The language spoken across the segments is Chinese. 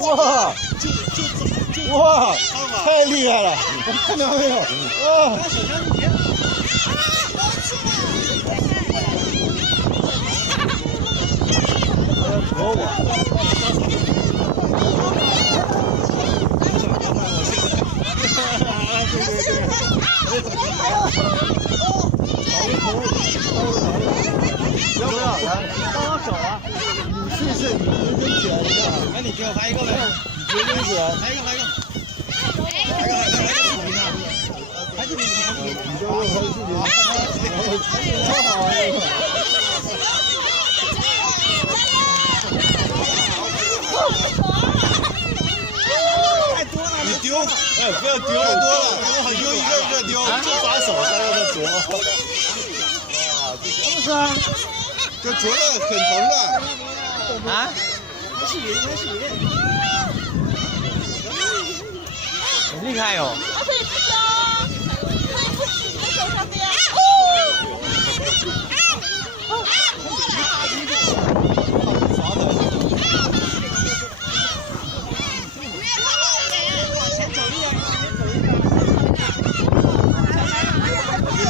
哇！哇！太厉害了！看到没有？哇！啄我！要不要来帮我手啊？你试试，你认真起来一下。那你给我拍一个呗。你认真起来。拍一个。拍视频。你就拍视频。超好玩的。太多了。你丢，哎，不要丢，太多了，丢一个丢，就抓手在那啄。哇，这是啊。这啄了很疼的。啊？拍视频。很厉害哦。可以不行，可以不洗你的手上的呀。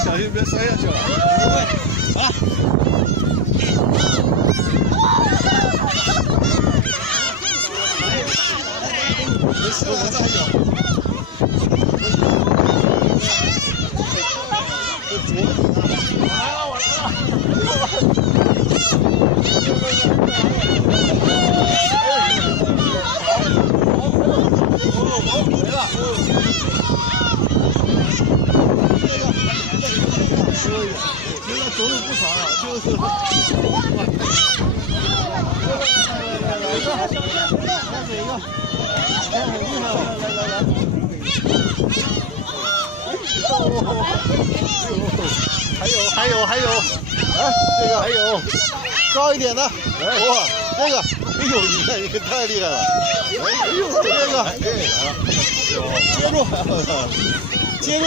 小心别摔下去了。不会，好了。没事了，这还有。现在走路不长了，就是。还有，哎，这个还有，高一点的，哇，这个，哎呦，你看，太厉害了，哎呦，这个，哎，接住。